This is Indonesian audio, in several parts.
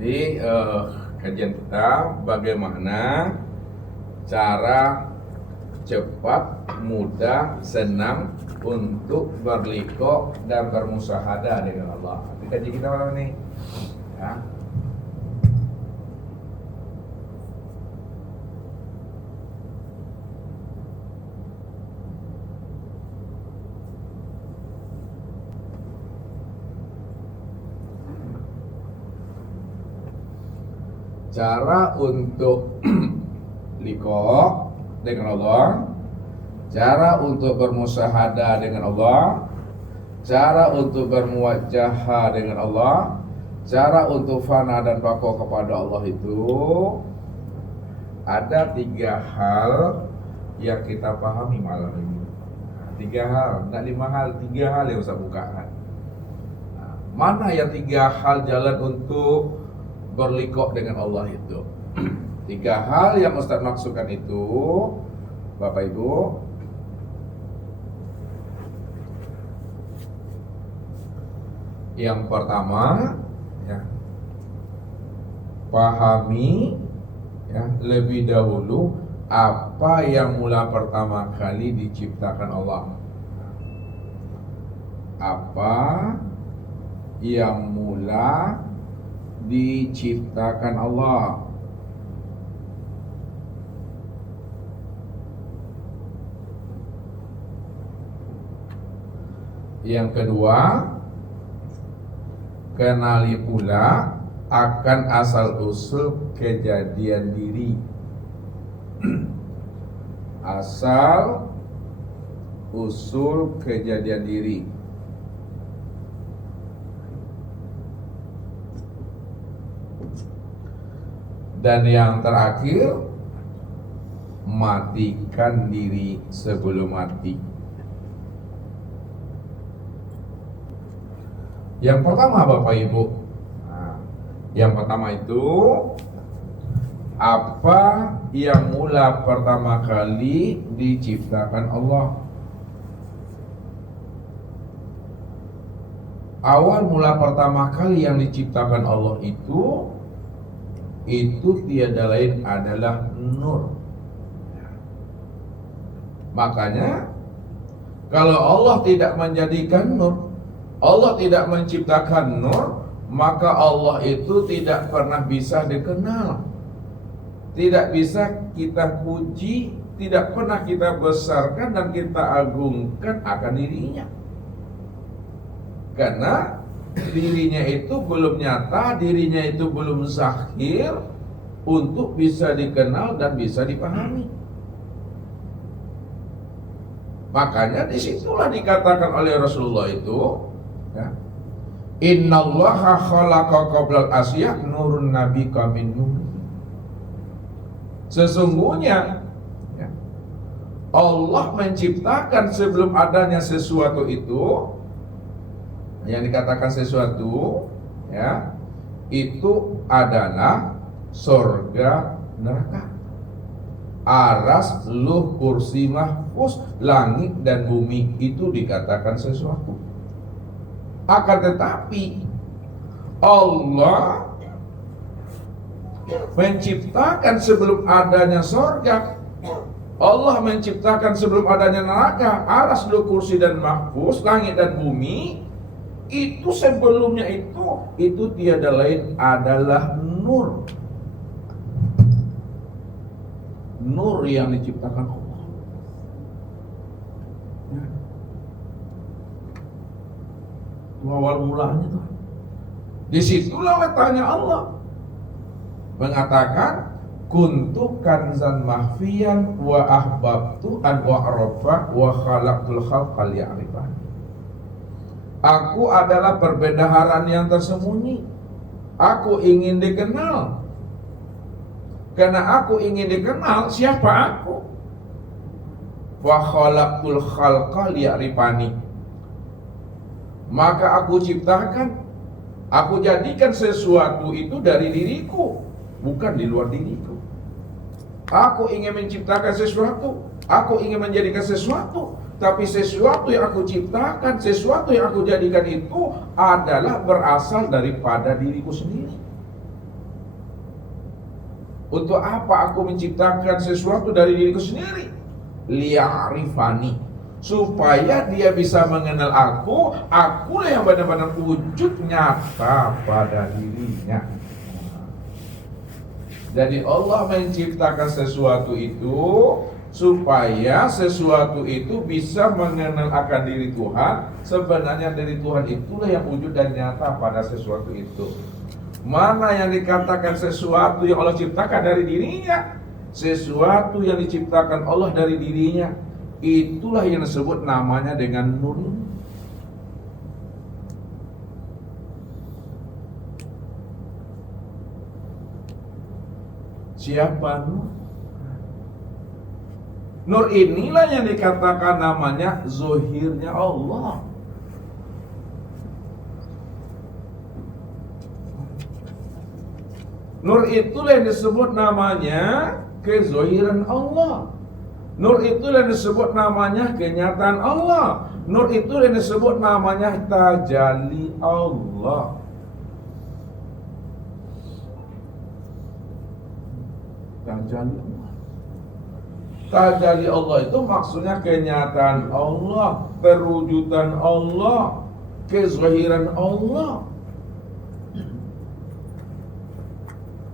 Di kajian kita bagaimana cara cepat, mudah, senang untuk berliqa dan bermusyahadah dengan Allah. Di kajian kita malam ini, ya. Cara untuk liqa dengan Allah, cara untuk bermusyahadah dengan Allah, cara untuk bermuwajahah dengan Allah, cara untuk fana dan baqo kepada Allah itu ada 3 hal yang kita pahami malam ini. 3 hal, tidak 5 hal, 3 hal yang saya bukakan. Mana yang 3 hal jalan untuk berliqa dengan Allah itu? 3 hal yang Ustaz maksudkan itu, Bapak Ibu, yang pertama, ya, pahami ya, lebih dahulu apa yang mula pertama kali diciptakan Allah. Apa yang mula diciptakan Allah. Yang kedua, kenali pula akan asal-usul kejadian diri. Asal usul kejadian diri. Dan yang terakhir, matikan diri sebelum mati. Yang pertama Bapak Ibu, yang pertama itu apa yang mula pertama kali diciptakan Allah. Awal mula pertama kali yang diciptakan Allah itu tiada lain adalah nur. Makanya kalau Allah tidak menjadikan nur, Allah tidak menciptakan nur, maka Allah itu tidak pernah bisa dikenal, tidak bisa kita puji, tidak pernah kita besarkan dan kita agungkan akan dirinya. Karena dirinya itu belum nyata, dirinya itu belum zahir untuk bisa dikenal dan bisa dipahami. Makanya disitulah dikatakan oleh Rasulullah itu, ya, innallaha khalaqa qablal asya nurun nabika min nur. Sesungguhnya ya, Allah menciptakan sebelum adanya sesuatu itu, yang dikatakan sesuatu ya, itu adalah surga neraka, aras, luh, kursi, mahfuz, langit dan bumi, itu dikatakan sesuatu. Akan tetapi Allah menciptakan sebelum adanya surga, Allah menciptakan sebelum adanya neraka, aras, luh, kursi dan mahfuz, langit dan bumi, itu sebelumnya itu tiada lain adalah nur. Nur yang diciptakan Allah. Ya. Itu awal mulanya tuh. Disitulah letaknya Allah mengatakan kuntu kanzan mahfiyan wa ahbabtu an wa arafa wa khalaqtul khalqa liya'rifani. Aku adalah perbendaharaan yang tersembunyi. Aku ingin dikenal. Karena aku ingin dikenal, siapa aku? Wa khalaqtul khalqa liya'rifani. Maka aku ciptakan, aku jadikan sesuatu itu dari diriku, bukan di luar diriku. Aku ingin menciptakan sesuatu, aku ingin menjadikan sesuatu, tapi sesuatu yang aku ciptakan, sesuatu yang aku jadikan itu adalah berasal daripada diriku sendiri. Untuk apa aku menciptakan sesuatu dari diriku sendiri? Liya'rifani, supaya dia bisa mengenal aku. Akulah yang benar-benar wujud nyata pada dirinya. Jadi Allah menciptakan sesuatu itu supaya sesuatu itu bisa mengenal akan diri Tuhan. Sebenarnya dari Tuhan itulah yang wujud dan nyata pada sesuatu itu. Mana yang dikatakan sesuatu yang Allah ciptakan dari dirinya, sesuatu yang diciptakan Allah dari dirinya, itulah yang disebut namanya dengan nur. Siapa nur? Nur inilah yang dikatakan namanya zohirnya Allah. Nur itulah yang disebut namanya kezohiran Allah. Nur itulah yang disebut namanya kenyataan Allah. Nur itulah yang disebut namanya tajalli Allah. Tajalli Allah. Tajalli Allah itu maksudnya kenyataan Allah, perwujudan Allah, kezohiran Allah.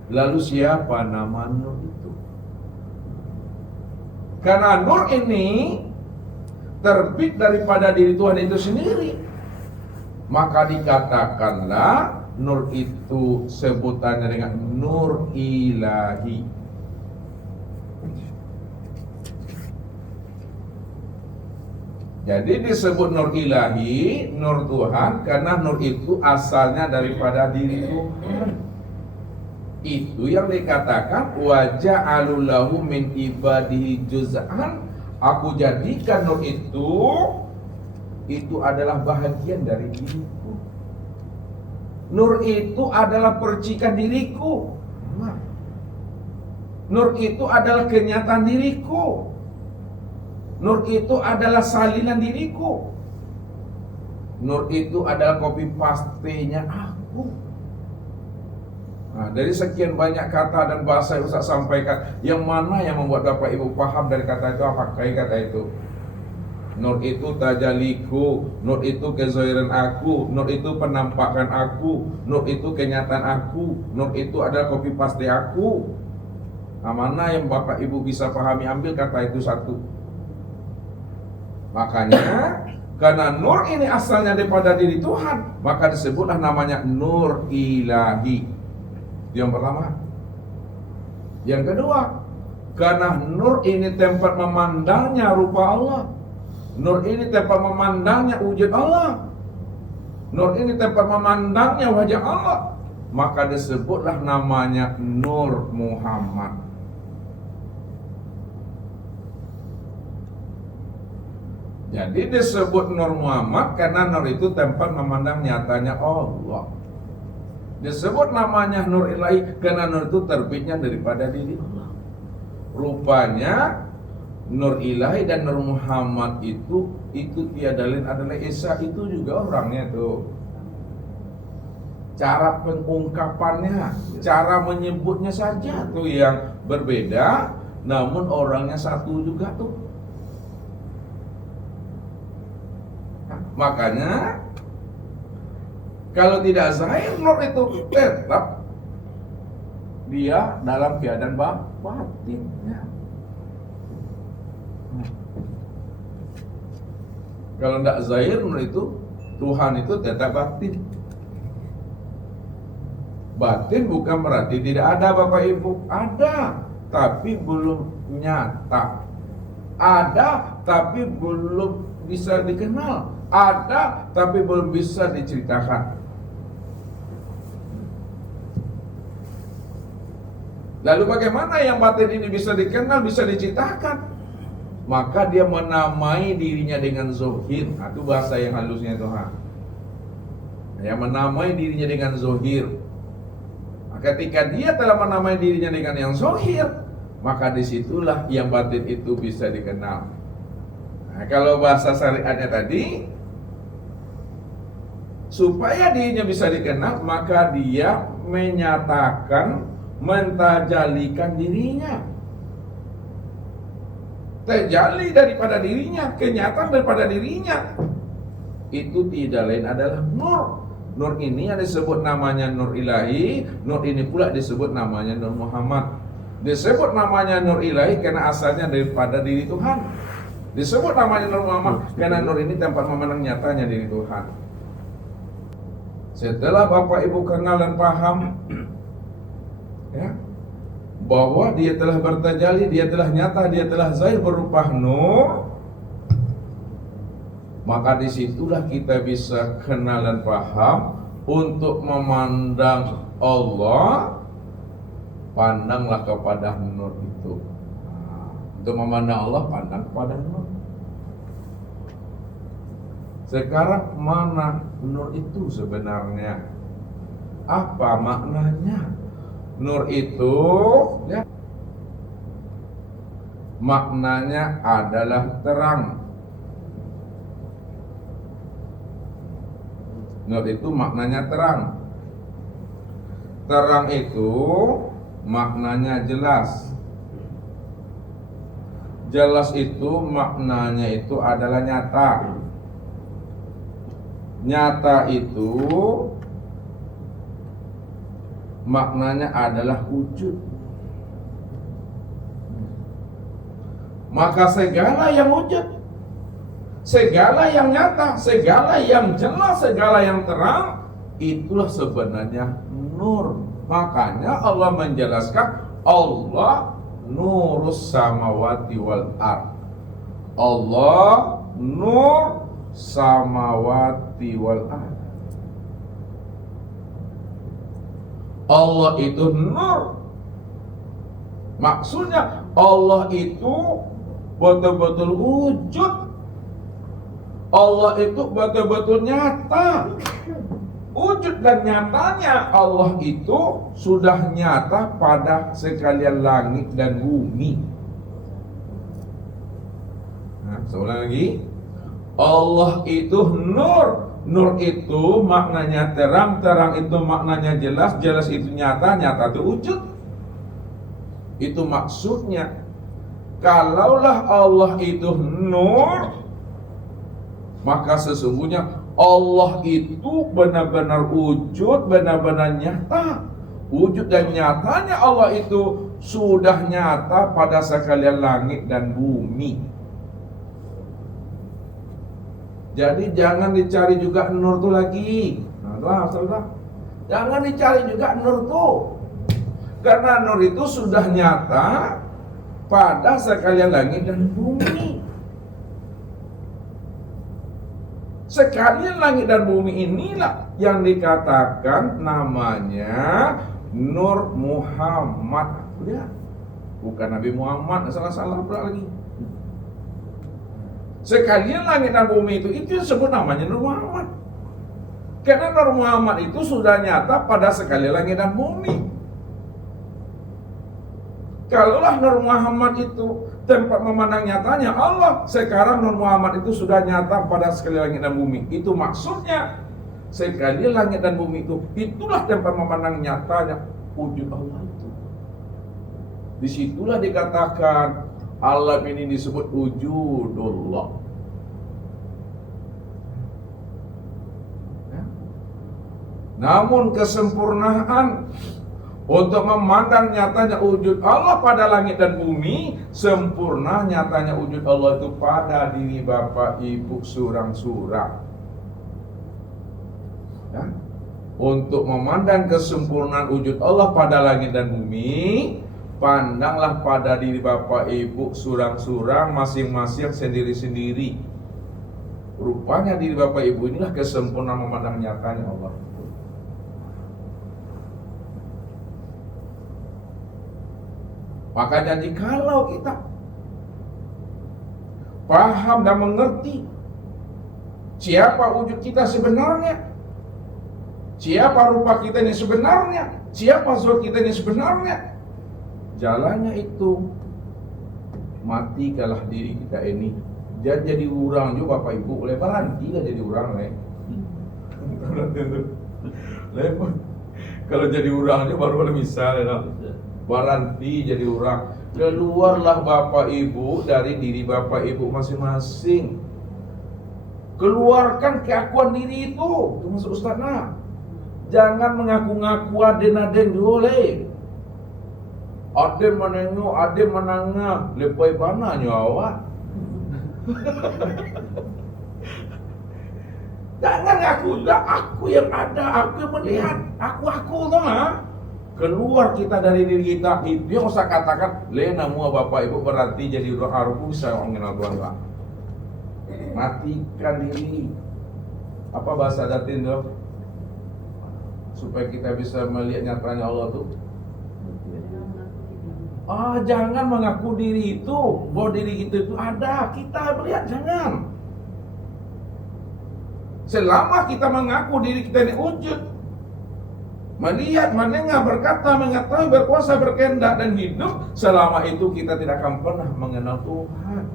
Lalu siapa nama nur itu? Karena nur ini terbit daripada diri Tuhan itu sendiri, maka dikatakanlah nur itu sebutannya dengan nur ilahi. Jadi disebut nur ilahi, nur Tuhan, karena nur itu asalnya daripada diri Tuhan. Itu yang dikatakan wa ja'alu lahu min ibadihi juz'an. Aku jadikan nur itu adalah bahagian dari diriku. Nur itu adalah percikan diriku. Nur itu adalah kenyataan diriku. Nur itu adalah salinan diriku. Nur itu adalah copy paste-nya aku. Nah, dari sekian banyak kata dan bahasa yang Ustaz sampaikan, yang mana yang membuat Bapak Ibu paham dari kata itu? Apa kata itu? Nur itu tajaliku, nur itu kezohiran aku, nur itu penampakan aku, nur itu kenyataan aku, nur itu adalah copy paste aku. Nah, mana yang Bapak Ibu bisa pahami, ambil kata itu satu. Makanya karena nur ini asalnya daripada diri Tuhan, maka disebutlah namanya nur ilahi. Yang pertama. Yang kedua, karena nur ini tempat memandangnya rupa Allah. Nur ini tempat memandangnya wujud Allah. Nur ini tempat memandangnya wajah Allah, maka disebutlah namanya Nur Muhammad. Jadi disebut Nur Muhammad karena nur itu tempat memandang nyatanya Allah. Disebut namanya Nur Ilahi karena nur itu terbitnya daripada diri Allah. Rupanya Nur Ilahi dan Nur Muhammad itu tiada lain adalah Isa, itu juga orangnya tuh. Cara pengungkapannya, cara menyebutnya saja tuh yang berbeda, namun orangnya satu juga tuh. Nah, makanya kalau tidak zahir nur itu tetap dia dalam keadaan batinnya. Kalau tidak zahir nur itu, Tuhan itu tetap batin. Batin bukan berarti tidak ada Bapak Ibu, ada, tapi belum nyata. Ada, tapi belum bisa dikenal. Ada, tapi belum bisa diceritakan. Lalu bagaimana yang batin ini bisa dikenal, bisa diceritakan? Maka dia menamai dirinya dengan zohir. Nah, itu bahasa yang halusnya Tuhan. Yang menamai dirinya dengan zohir. Nah, ketika dia telah menamai dirinya dengan yang zohir, maka disitulah yang batin itu bisa dikenal. Nah, kalau bahasa syariatnya tadi, supaya dirinya bisa dikenal, maka dia menyatakan mentajalikan dirinya. Tajalli daripada dirinya, kenyataan daripada dirinya. Itu tidak lain adalah nur. Nur ini yang disebut namanya nur ilahi, nur ini pula disebut namanya nur Muhammad. Disebut namanya nur ilahi karena asalnya daripada diri Tuhan. Disebut namanya nur Muhammad karena nur ini tempat memandang nyatanya diri Tuhan. Setelah Bapak Ibu kenal dan paham ya, bahwa dia telah bertajalli, dia telah nyata, dia telah zahir berupa nur, maka disitulah kita bisa kenal dan paham untuk memandang Allah. Pandanglah kepada nur itu. Untuk memandang Allah, pandang kepada nur. Sekarang mana nur itu sebenarnya? Apa maknanya? Nur itu ya, maknanya adalah terang. Nur itu maknanya terang. Terang itu maknanya jelas. Jelas itu maknanya itu adalah nyata. Nyata itu maknanya adalah wujud. Maka segala yang wujud, segala yang nyata, segala yang jelas, segala yang terang, itulah sebenarnya nur. Makanya Allah menjelaskan Allah nurus samawati wal ard. Allah nur samawati wal ard. Allah itu nur. Maksudnya Allah itu betul-betul wujud. Allah itu betul-betul nyata. Wujud dan nyatanya Allah itu sudah nyata pada sekalian langit dan bumi. Nah, seulang lagi. Allah itu nur. Nur itu maknanya terang, terang itu maknanya jelas, jelas itu nyata, nyata itu wujud. Itu maksudnya. Kalaulah Allah itu nur, maka sesungguhnya Allah itu benar-benar wujud, benar-benar nyata. Wujud dan nyatanya Allah itu sudah nyata pada sekalian langit dan bumi. Jadi jangan dicari juga nur itu lagi. Jangan dicari juga nur itu. Karena nur itu sudah nyata pada sekalian langit dan bumi. Sekalian langit dan bumi inilah yang dikatakan namanya Nur Muhammad. Udah. Bukan Nabi Muhammad, salah-salah pula lagi. Sekalian langit dan bumi itu disebut namanya Nur Muhammad. Karena Nur Muhammad itu sudah nyata pada sekalian langit dan bumi. Kalaulah Nur Muhammad itu tempat memandang nyatanya Allah, sekarang Nur Muhammad itu sudah nyata pada sekalian langit dan bumi. Itu maksudnya sekalian langit dan bumi itu, itulah tempat memandang nyatanya wujud Allah itu. Disitulah dikatakan alam ini disebut wujudullah. Ya. Namun kesempurnaan untuk memandang nyatanya wujud Allah pada langit dan bumi, sempurna nyatanya wujud Allah itu pada diri Bapak Ibu surang-surang. Ya. Untuk memandang kesempurnaan wujud Allah pada langit dan bumi, pandanglah pada diri Bapak Ibu surang-surang masing-masing sendiri-sendiri. Rupanya diri Bapak Ibu inilah kesempurnaan memandang nyatanya Allah. Makanya jikalau kita paham dan mengerti siapa wujud kita sebenarnya, siapa rupa kita ini sebenarnya, siapa zat kita ini sebenarnya, jalannya itu matikanlah diri kita ini. Jangan jadi orang juga Bapak Ibu, boleh berhenti lah jadi orang leh. Kalau jadi orang aja baru ada misalnya. berhenti jadi orang. Keluarlah bapak ibu dari diri bapak ibu masing-masing. Keluarkan keakuan diri itu maksud Ustaz nak. Jangan mengaku-ngaku aden-aden boleh. Aden menengok, aden menangah, lepai panahnya awak. Jangan aku yang ada, aku yang melihat, aku tuh lah. Keluar kita dari diri kita, itu yang usah katakan, namu bapak ibu berarti jadi orang arbu bisa mengenal Tuhan Pak. Matikan diri. Apa bahasa Latin tuh? Supaya kita bisa melihat nyatanya Allah tuh. Jangan mengaku diri itu, bahwa diri itu ada, kita melihat, jangan. Selama kita mengaku diri kita ini wujud, melihat, mendengar, berkata, mengetahui, berkuasa, berkehendak dan hidup, selama itu kita tidak akan pernah mengenal Tuhan.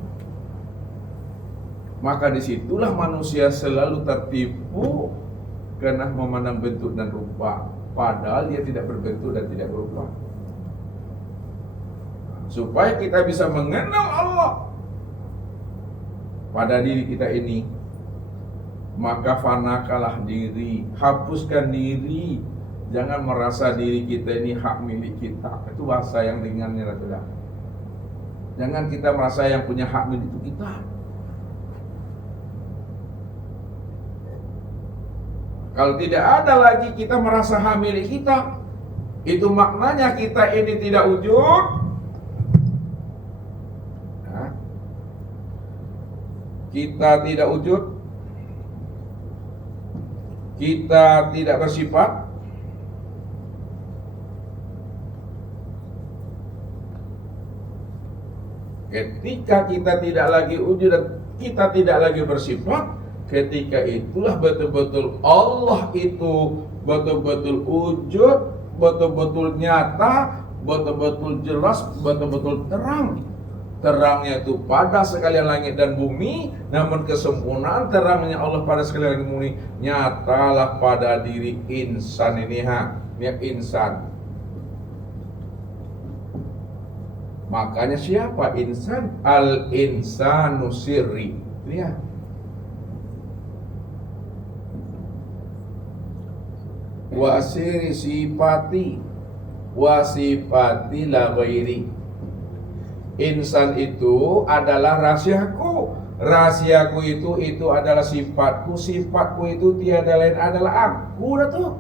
Maka disitulah manusia selalu tertipu karena memandang bentuk dan rupa, padahal dia tidak berbentuk dan tidak berupa. Supaya kita bisa mengenal Allah pada diri kita ini, maka fanakalah diri, hapuskan diri. Jangan merasa diri kita ini hak milik kita. Itu bahasa yang ringannya adalah. Jangan kita merasa yang punya hak milik itu kita. Kalau tidak ada lagi kita merasa hak milik kita, itu maknanya kita ini tidak wujud. Kita tidak wujud. Kita tidak bersifat. Ketika kita tidak lagi wujud dan kita tidak lagi bersifat, ketika itulah betul-betul Allah itu betul-betul wujud, betul-betul nyata, betul-betul jelas, betul-betul terang. Terangnya itu pada sekalian langit dan bumi, namun kesempurnaan terangnya Allah pada sekalian langit dan bumi nyatalah pada diri insan ini insan. Makanya siapa insan? Al-insanu sirri. Lihat. Wasiri sifati la ghairi. Insan itu adalah rahasiaku. Rahasiaku itu adalah sifatku. Sifatku itu tiada lain adalah aku. Dah tuh.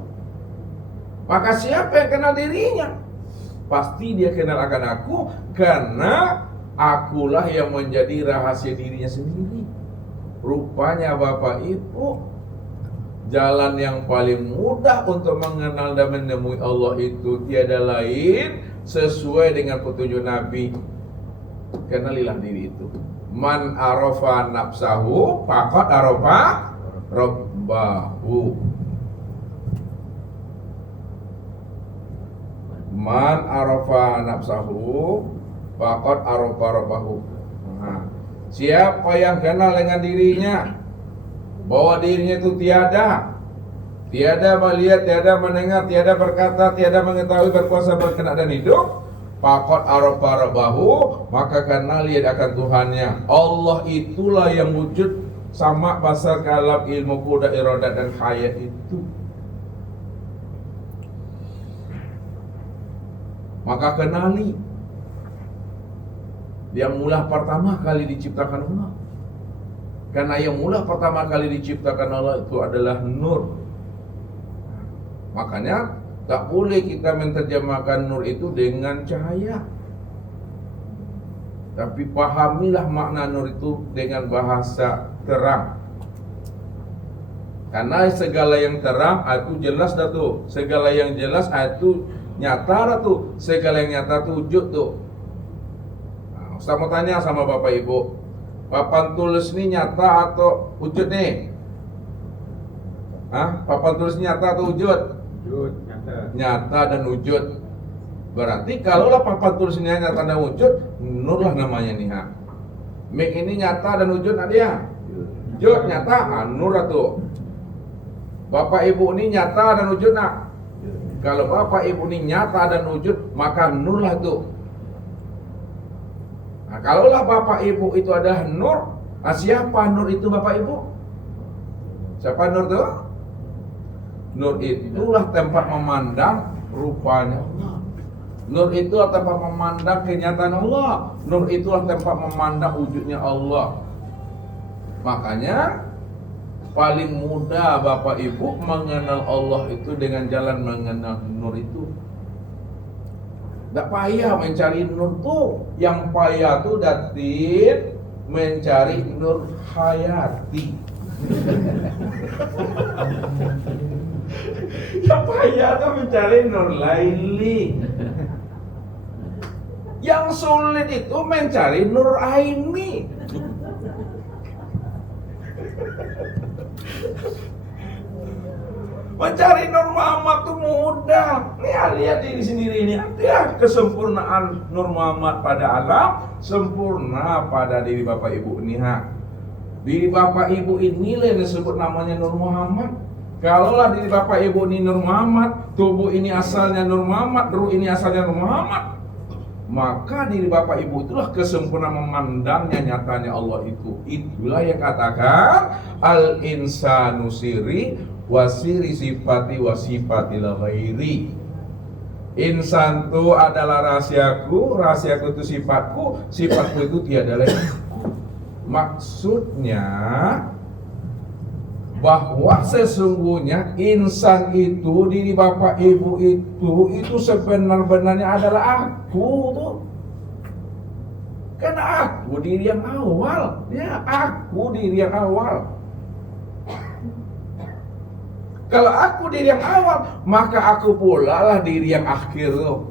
Maka siapa yang kenal dirinya? Pasti dia kenal akan aku, karena akulah yang menjadi rahasia dirinya sendiri. Rupanya Bapak Ibu, jalan yang paling mudah untuk mengenal dan menemui Allah itu tiada lain sesuai dengan petunjuk Nabi. Kenalilah diri itu. Man arafa nafsahu faqad arafa rabbahu. Man arafa nafsahu faqad arafa rabbahu. Siapa yang kenal dengan dirinya, bahwa dirinya itu tiada melihat, tiada mendengar, tiada berkata, tiada mengetahui, berkuasa, berkehendak dan hidup, faqad arafa rabbahu, maka kenal dia akan Tuhannya. Allah itulah yang wujud, sama basar, kalam, ilmu, kuda, iradat dan hayat itu. Maka kenali yang mula pertama kali diciptakan Allah. Karena yang mula pertama kali diciptakan Allah itu adalah nur. Makanya tak boleh kita menerjemahkan nur itu dengan cahaya. Tapi pahamilah makna nur itu dengan bahasa terang. Karena segala yang terang itu jelas dah tuh. Segala yang jelas itu nyata dah tuh. Segala yang nyata tuh wujud tuh. Nah, Ustaz mau tanya sama Bapak Ibu, papan tulis ini nyata atau wujud nih? Papan tulis nyata atau wujud? Wujud, nyata. Nyata dan wujud. Berarti kalaulah papan tulis ini nyata dan wujud, nur lah namanya nih. Mik ini nyata dan wujud ada ya? Wujud nyata, nur tuh. Bapak Ibu ini nyata dan wujud nak? Kalau bapak ibu ini nyata dan wujud, maka nur lah tuh. Nah, kalaulah bapak ibu itu adalah nur, siapa nur itu bapak ibu? Siapa nur tuh? Nur itulah tempat memandang rupanya Allah. Nur itulah tempat memandang kenyataan Allah. Nur itulah tempat memandang wujudnya Allah. Makanya paling mudah bapak ibu mengenal Allah itu dengan jalan mengenal nur itu. Tidak payah mencari nur tuh. Yang payah tuh datin mencari nur hayati. Yang payah tuh mencari nur laili. Yang sulit itu mencari nur aini. Mencari Nur Muhammad itu mudah. Lihat ini sendiri ini. Ya, kesempurnaan Nur Muhammad pada alam sempurna pada diri bapak ibu ini. Diri bapak ibu inilah yang disebut namanya Nur Muhammad. Kalaulah diri bapak ibu ini Nur Muhammad, tubuh ini asalnya Nur Muhammad, ruh ini asalnya Nur Muhammad, maka diri bapak ibu itulah kesempurnaan memandangnya nyatanya Allah itu. Itulah yang katakan al insanu siri wasiri sifati wasifati ghairi. Insan itu adalah rahasiaku, rahasiaku itu sifatku, sifatku itu tiada lain. Maksudnya bahwa sesungguhnya insan itu, diri bapak ibu itu sebenar-benarnya adalah aku tuh. Karena aku diri yang awal, ya aku diri yang awal. Kalau aku diri yang awal, maka aku pula lah diri yang akhir tuh.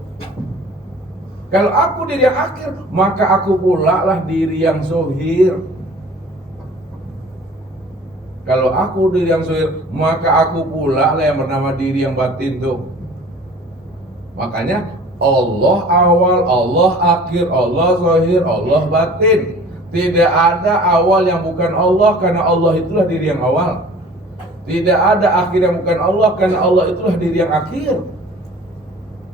Kalau aku diri yang akhir, maka aku pula lah diri yang zohir. Kalau aku diri yang zohir, maka aku pula lah yang bernama diri yang batin tuh. Makanya Allah awal, Allah akhir, Allah zohir, Allah batin. Tidak ada awal yang bukan Allah, karena Allah itulah diri yang awal. Tidak ada akhir yang bukan Allah, karena Allah itulah diri yang akhir.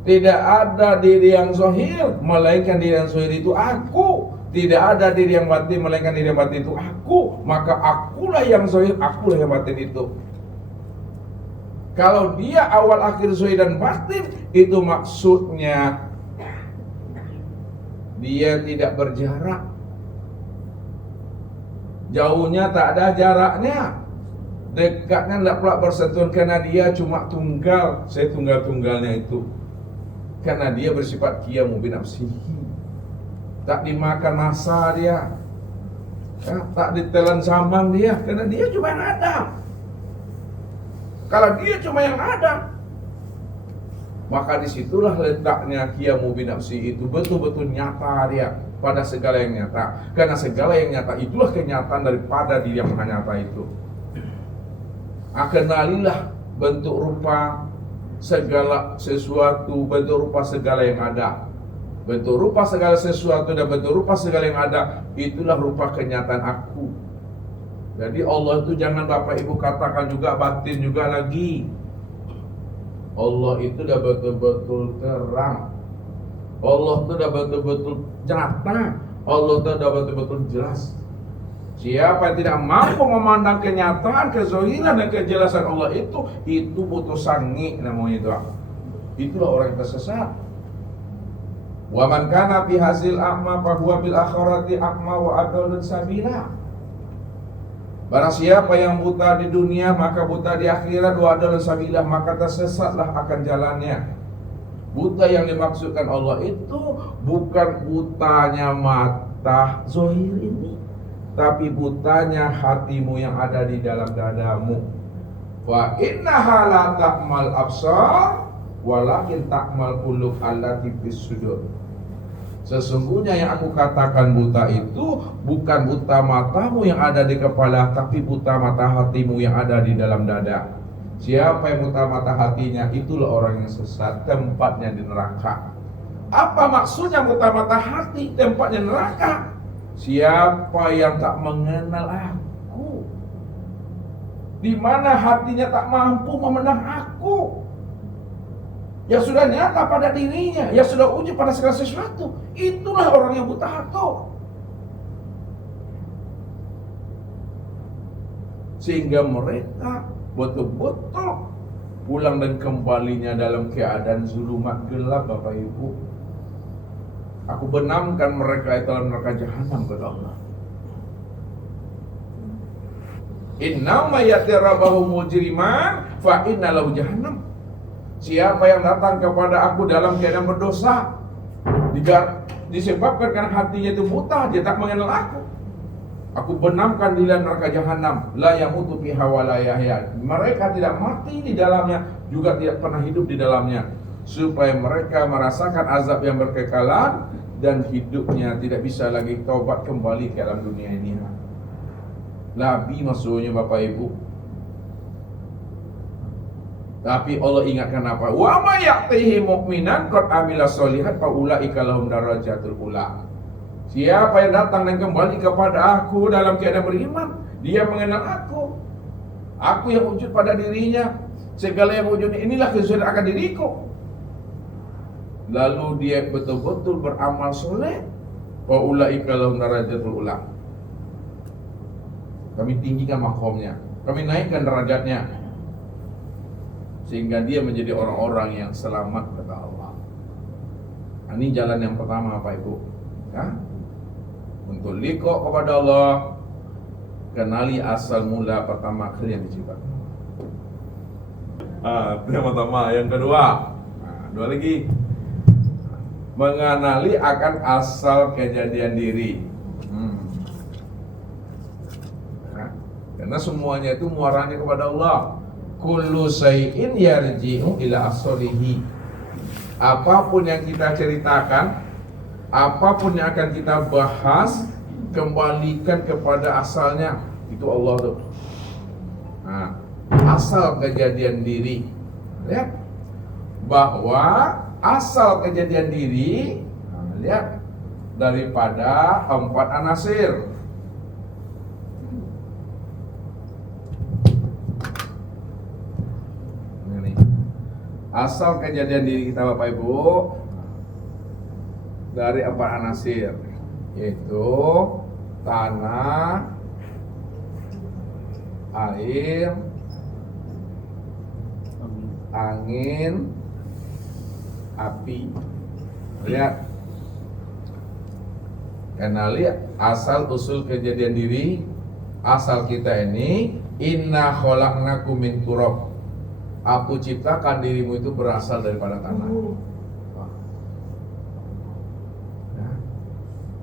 Tidak ada diri yang zohir, melainkan diri yang zohir itu aku. Tidak ada diri yang batin, melainkan diri yang batin itu aku. Maka akulah yang zohir, akulah yang batin itu. Kalau dia awal akhir zohir dan batin, itu maksudnya dia tidak berjarak. Jauhnya tak ada jaraknya, dekatnya tidak pula bersentuhan, karena dia cuma tunggal. Saya tunggal-tunggalnya itu karena dia bersifat qiyamu binafsihi. Tak dimakan masa dia, ya, tak ditelan zaman dia, karena dia cuma yang ada. Kalau dia cuma yang ada, maka disitulah letaknya qiyamu binafsihi itu betul-betul nyata dia pada segala yang nyata. Karena segala yang nyata itulah kenyataan daripada diri yang maha nyata itu. Kenalilah bentuk rupa segala sesuatu, bentuk rupa segala yang ada. Bentuk rupa segala sesuatu dan bentuk rupa segala yang ada, itulah rupa kenyataan aku. Jadi Allah itu jangan bapak ibu katakan juga batin juga lagi. Allah itu udah betul-betul terang. Allah itu udah betul-betul nyata. Allah itu udah betul-betul jelas. Siapa yang tidak mampu memandang kenyataan, kezohiran dan kejelasan Allah itu butuh sangi namanya itu. Itulah orang yang tersesat. Wa man kana fi hasil a'ma fa huwa bil akhirati a'ma wa adallun sabila. Barang siapa yang buta di dunia, maka buta di akhirat, wa adallun sabila, maka tersesatlah akan jalannya. Buta yang dimaksudkan Allah itu bukan butanya mata zahir ini, tapi butanya hatimu yang ada di dalam dadamu. Wa innaha la ta'mal absar walakin ta'mal qulub allati fis sudur. Sesungguhnya yang aku katakan buta itu bukan buta matamu yang ada di kepala, tapi buta mata hatimu yang ada di dalam dada. Siapa yang buta mata hatinya, itulah orang yang sesat, tempatnya di neraka. Apa maksudnya buta mata hati, tempatnya neraka? Siapa yang tak mengenal aku, di mana hatinya tak mampu memenang aku, yang sudah nyata pada dirinya, yang sudah uji pada segala sesuatu. Itulah orang yang buta hati. Sehingga mereka betul-betul pulang dan kembalinya dalam keadaan zulumat gelap, Bapak Ibu. Aku benamkan mereka itu dalam neraka jahanam, kata Allah. Innama yatirabahu mujriman fa inna lahu jahannam. Siapa yang datang kepada aku dalam keadaan berdosa, disebabkan karena hatinya itu buta, dia tak mengenal aku benamkan di dalam neraka jahanam, la yamutu fiha wa la yahya. Mereka tidak mati di dalamnya, juga tidak pernah hidup di dalamnya, supaya mereka merasakan azab yang berkekalan dan hidupnya tidak bisa lagi taubat kembali ke alam dunia ini. Nabi maksudnya, Bapak Ibu. Tapi Allah ingatkan apa? Wa may ya'tihi mu'minan qad amila sholihat fa ulaika lahum darajatul ula. Siapa yang datang dan kembali kepada aku dalam keadaan beriman, dia mengenal aku yang wujud pada dirinya, segala yang wujud inilah kesudahan akan diriku. Lalu dia betul-betul beramal soleh, fa ulaika lahum darajatul ula. Kami tinggikan makomnya, kami naikkan derajatnya, sehingga dia menjadi orang-orang yang selamat, kata Allah. Ini jalan yang pertama, Pak Ibu, ya? Untuk liqo kepada Allah, kenali asal mula pertama kali yang diciptakan. Itu yang pertama. Yang kedua, dua lagi, mengenali akan asal kejadian diri. Karena semuanya itu muaranya kepada Allah. Kullu syai'in yarji'u ila aslihi. Apapun yang kita ceritakan, apapun yang akan kita bahas, kembalikan kepada asalnya. Itu Allah tuh. Asal kejadian diri. Lihat bahwa asal kejadian diri, lihat, daripada 4 anasir. Asal kejadian diri kita, Bapak Ibu, dari 4 anasir, yaitu tanah, air, angin, api. Lihat, karena lihat asal usul kejadian diri, asal kita ini, inna khalaqnakum min turab. Aku ciptakan dirimu itu berasal daripada tanah.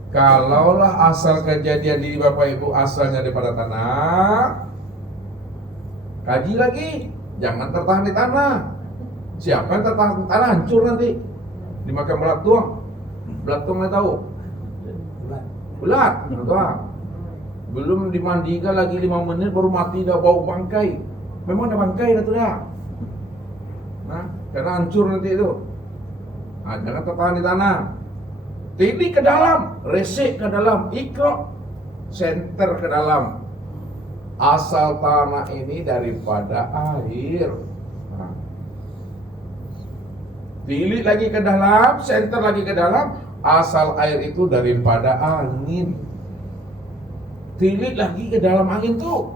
Kalaulah asal kejadian diri Bapak Ibu asalnya daripada tanah, kaji lagi, jangan tertahan di tanah. Siapa yang tertahan di tanah hancur nanti, dimakan belatung. Belatung nggak tahu? Ulat, belum dimandikan lagi 5 menit baru mati, dah bau bangkai. Memang ada bangkai dah tuh dah. Karena hancur nanti itu. Jangan tertahan di tanah. Tilik ke dalam, resik ke dalam, ikro senter ke dalam. Asal tanah ini daripada air. Tilik lagi ke dalam, senter lagi ke dalam. Asal air itu daripada angin. Tilik lagi ke dalam angin tuh.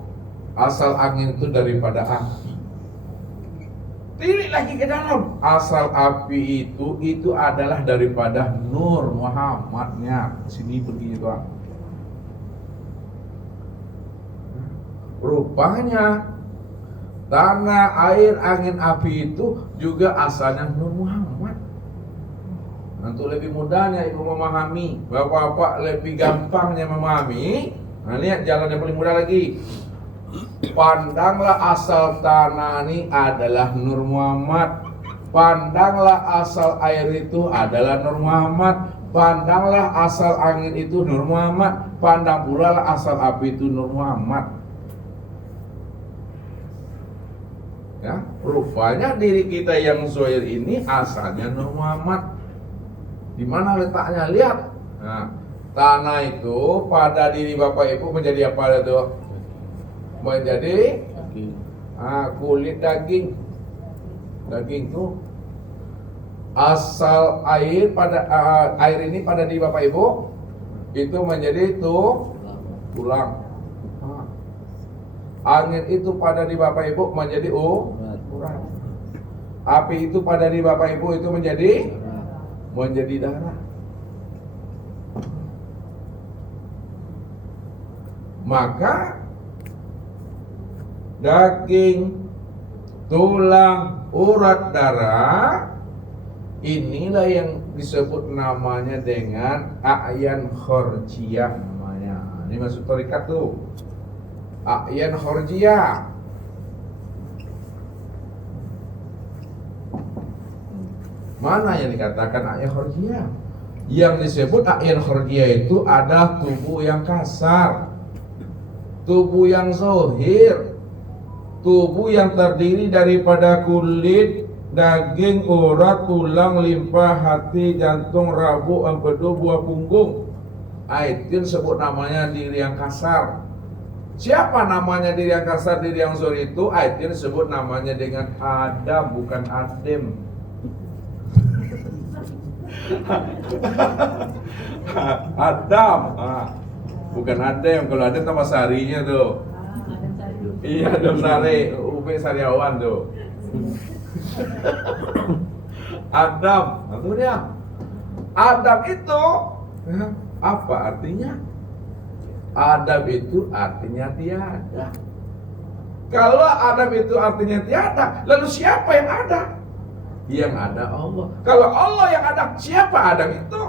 Asal angin itu daripada api. Tilik lagi ke dalam, asal api itu adalah daripada Nur Muhammadnya. Sini begini doang. Rupanya tanah, air, angin, api itu juga asalnya Nur Muhammad. Untuk lebih mudahnya ibu memahami, bapak-bapak lebih gampangnya memahami. Nah, lihat jalan yang paling mudah lagi. Pandanglah asal tanah ini adalah Nur Muhammad. Pandanglah asal air itu adalah Nur Muhammad. Pandanglah asal angin itu Nur Muhammad. Pandang pula lah asal api itu Nur Muhammad. Ya, rupanya diri kita yang zahir ini asalnya Nur Muhammad. Di mana letaknya? Lihat. Nah, tanah itu pada diri Bapak Ibu menjadi apa itu? Menjadi kulit daging. Daging itu Asal air air ini pada diri Bapak Ibu itu menjadi tulang. Angin itu pada diri Bapak Ibu menjadi urat. Api itu pada diri Bapak Ibu itu menjadi darah. Maka daging, tulang, urat, darah, inilah yang disebut namanya dengan a'yan khorjiyah namanya. Ini masuk tarekat tuh. A'yan khorjiyah. Mana yang dikatakan a'yan khorjiyah? Yang disebut a'yan khorjiyah itu ada tubuh yang kasar, tubuh yang zahir, tubuh yang terdiri daripada kulit, daging, urat, tulang, limpa, hati, jantung, rabuk, empedu, buah punggung. Itu disebut namanya diri yang kasar. Siapa namanya diri yang kasar, diri yang zahir itu? Itu disebut namanya dengan Adam, bukan Adem. Adam, bukan Adem. Kalau Adem nama sarinya tuh. Iya, Adam Sari, Ube Sariawan tuh. Adam, itu dia. Adam itu apa artinya? Adam itu artinya tiada. Kalau Adam itu artinya tiada, lalu siapa yang ada? Yang ada Allah. Kalau Allah yang ada, siapa Adam itu?